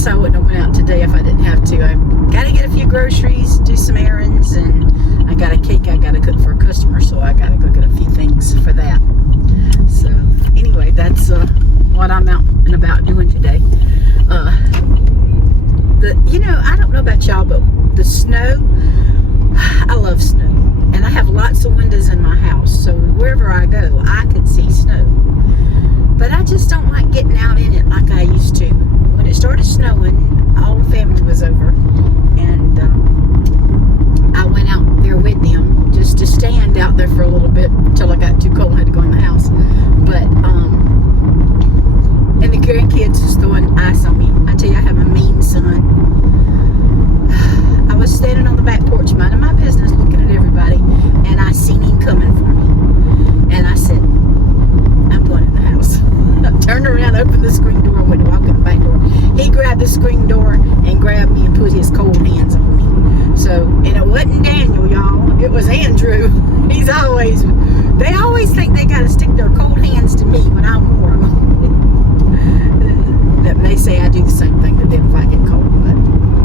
guess I wouldn't have went out today if I didn't have to. I got to get a few groceries, do some errands, and I got a cake I got to cook for a customer, so I got to go get a few things for that. So anyway, that's what I'm out and about doing today. I don't know about y'all, but the snow, I love snow. And I have lots of windows in my house, so wherever I go, I can see snow. But I just don't like getting out in it like I used to. When it started snowing, all the family was over, and I went out there with them just to stand out there for a little bit until I got too cold and had to go in the house. But and the grandkids was throwing ice on me. I tell you, I have a mean son. I was standing on the back porch minding my business, looking at everybody, and I seen him coming for me. And I said, I'm going in the house. I turned around, opened the screen door, went to walk in the back door. He grabbed the screen door and grabbed me and put his cold hands on me. So, and it wasn't Daniel, y'all. It was Andrew. They always think they got to stick their cold hands to me when I'm warm. They say I do the same thing to them if I get cold. But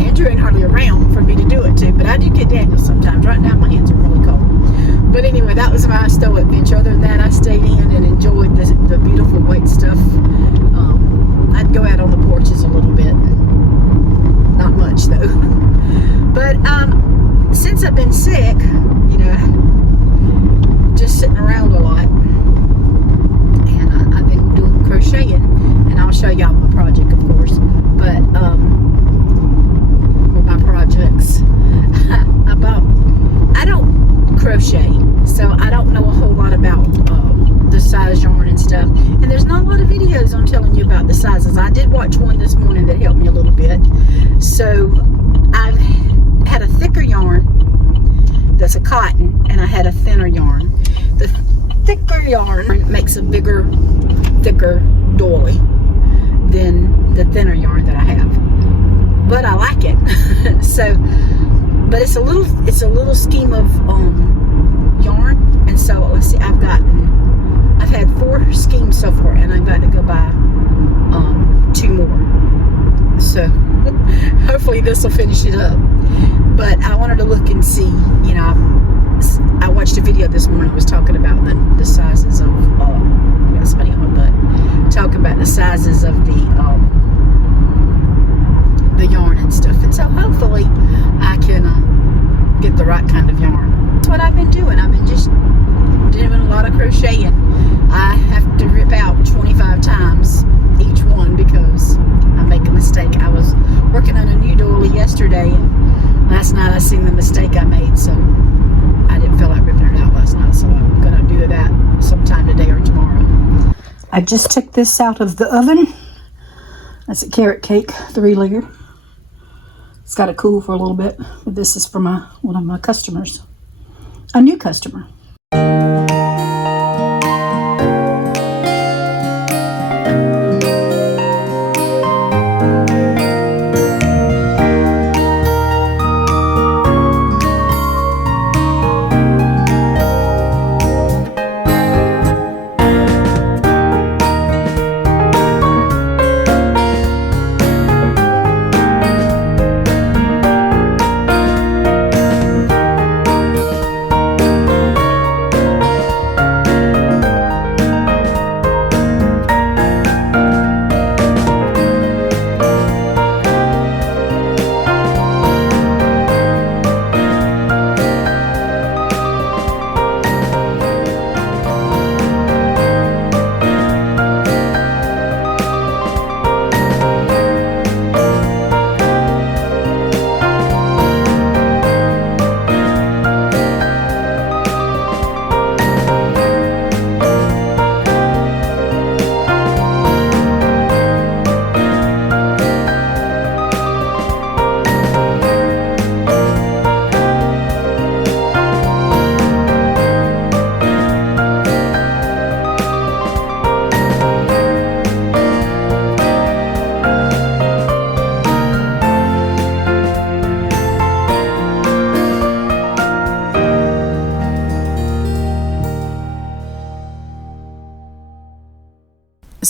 Andrew ain't hardly around for me to do it to. But I do get Daniel sometimes. Right now my hands are really cold. But anyway, that was my snow adventure. Other than that, I stayed in and enjoyed the beautiful white stuff. I'd go out on the porches a little bit. Not much though. But since I've been sick, just sitting around a lot, and I've been doing crocheting, and I'll show y'all my project, of course. But with my projects, I don't crochet, so I don't know a whole lot about the size yarn and stuff. And there's not a lot of videos on telling you about the sizes. I did watch one this morning that helped me a little bit. So I've had a thicker yarn that's a cotton, and I had a thinner yarn. The thicker yarn makes a bigger, thicker doily than the thinner yarn that I have. But I like it. But it's a little scheme of yarn, and so let's see, I've had 4 schemes so far, and I've got to go buy 2 more. So hopefully this will finish it up. But I wanted to look and see, I watched a video this morning that was talking about the sizes of, I got somebody on my butt, talking about the sizes of the yarn and stuff. And so hopefully I can get the right kind of yarn. That's what I've been doing. I've been just doing a lot of crocheting. I have to rip out 25 times each one because I make a mistake. I was working on a new doily yesterday, and last night I seen the mistake I made, so I didn't feel like ripping it out last night, so I'm going to do that sometime today or tomorrow. I just took this out of the oven. That's a carrot cake, 3-layer. It's got to cool for a little bit, but this is for one of my customers, a new customer.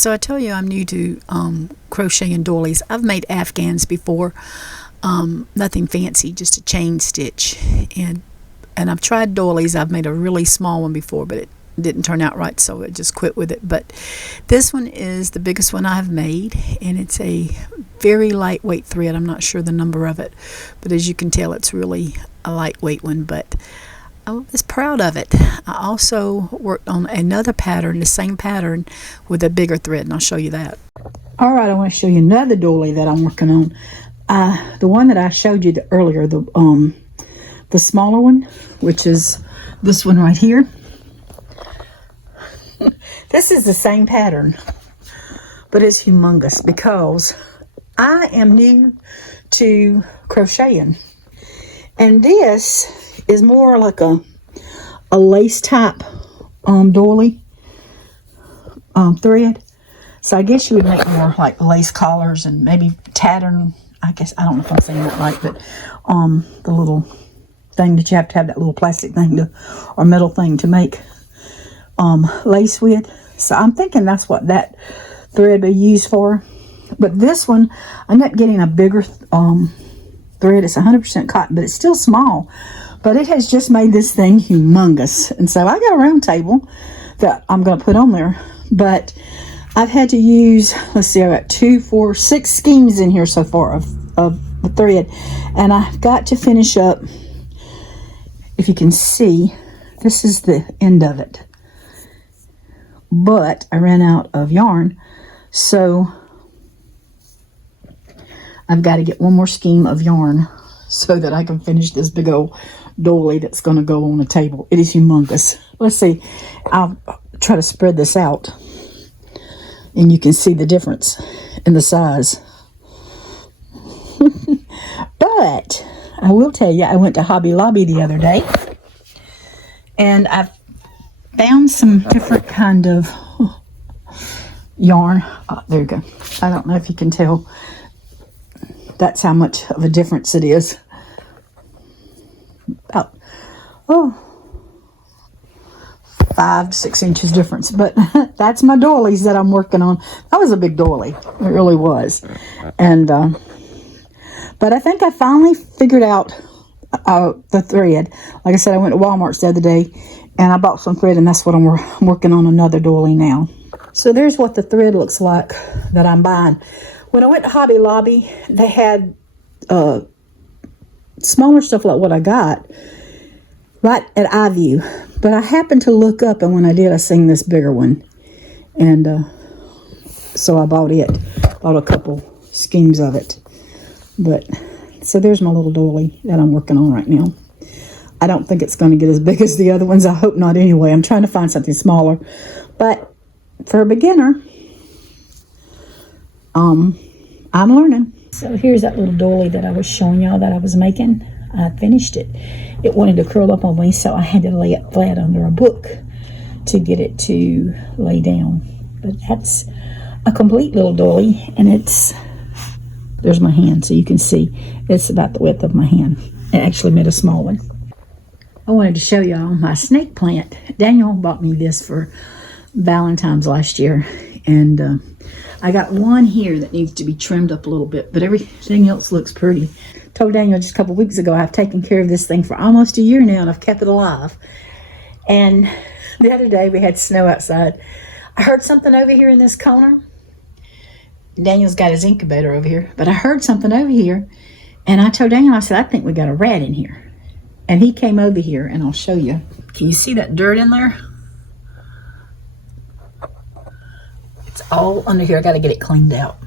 So I tell you I'm new to crocheting doilies. I've made Afghans before, nothing fancy, just a chain stitch, and I've tried doilies. I've made a really small one before, but it didn't turn out right, so I just quit with it. But this one is the biggest one I've made, and it's a very lightweight thread. I'm not sure the number of it, but as you can tell, it's really a lightweight one, but I was proud of it. I also worked on another pattern, the same pattern, with a bigger thread, and I'll show you that. All right, I want to show you another doily that I'm working on. The one that I showed you earlier, the smaller one, which is this one right here. This is the same pattern, but it's humongous because I am new to crocheting, and this is more like a lace type doily thread. So I guess you would make more like lace collars and maybe tattern. I guess, I don't know if I'm saying that right, but the little thing that you have to have, that little plastic thing to, or metal thing to make lace with. So I'm thinking that's what that thread will use for. But this one, I ended up getting a bigger thread. It's 100% cotton, but it's still small. But it has just made this thing humongous. And so I got a round table that I'm going to put on there. But I've had to use, let's see, I've got 2, 4, 6 skeins in here so far of the thread. And I've got to finish up, if you can see, this is the end of it. But I ran out of yarn. So I've got to get one more skein of yarn so that I can finish this big old doily that's going to go on the table. It is humongous. Let's see. I'll try to spread this out, and you can see the difference in the size. But I will tell you, I went to Hobby Lobby the other day, and I found some different kind of yarn. Oh, there you go. I don't know if you can tell. That's how much of a difference it is. About 5 to 6 inches difference. But that's my doilies that I'm working on. That was a big doily. It really was. And but I think I finally figured out the thread. Like I said, I went to Walmart's the other day and I bought some thread, and that's what I'm working on, another doily now. So there's what the thread looks like that I'm buying. When I went to Hobby Lobby, they had smaller stuff like what I got right at eye view. But I happened to look up, and when I did, I seen this bigger one. And so I bought it. Bought a couple skeins of it. But, so there's my little doily that I'm working on right now. I don't think it's going to get as big as the other ones. I hope not anyway. I'm trying to find something smaller. But for a beginner, I'm learning. So here's that little doily that I was showing y'all that I was making. I finished it. It wanted to curl up on me, so I had to lay it flat under a book to get it to lay down. But that's a complete little doily, and there's my hand, so you can see it's about the width of my hand. It actually made a small one. I wanted to show y'all my snake plant. Daniel bought me this for Valentine's last year, and I got one here that needs to be trimmed up a little bit, but everything else looks pretty. Told Daniel just a couple weeks ago I've taken care of this thing for almost a year now, and I've kept it alive. And the other day we had snow outside. I heard something over here in this corner. Daniel's got his incubator over here, but I heard something over here, and I told Daniel, I said, I think we got a rat in here. And he came over here, and I'll show you. Can you see that dirt in there? It's all under here. I got to get it cleaned out.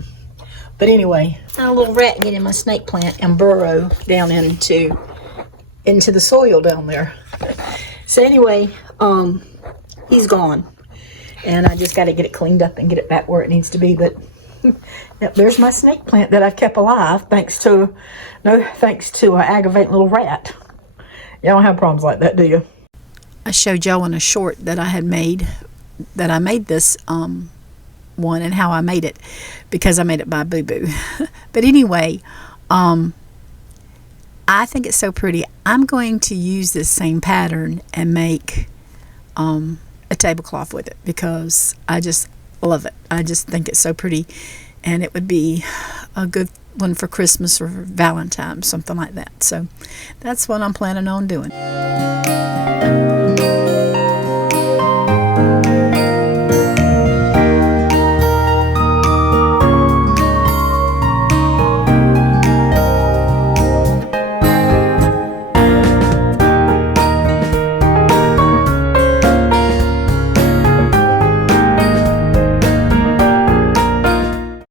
But anyway, a little rat get in my snake plant and burrow down into the soil down there. So anyway, he's gone, and I just got to get it cleaned up and get it back where it needs to be. But yep, there's my snake plant that I've kept alive thanks to an aggravating little rat. You don't have problems like that, do you? I showed y'all in a short that I made this one and how I made it, because I made it by Boo Boo. But anyway, I think it's so pretty. I'm going to use this same pattern and make a tablecloth with it, because I love it. I just think it's so pretty, and it would be a good one for Christmas or Valentine's, something like that. So that's what I'm planning on doing.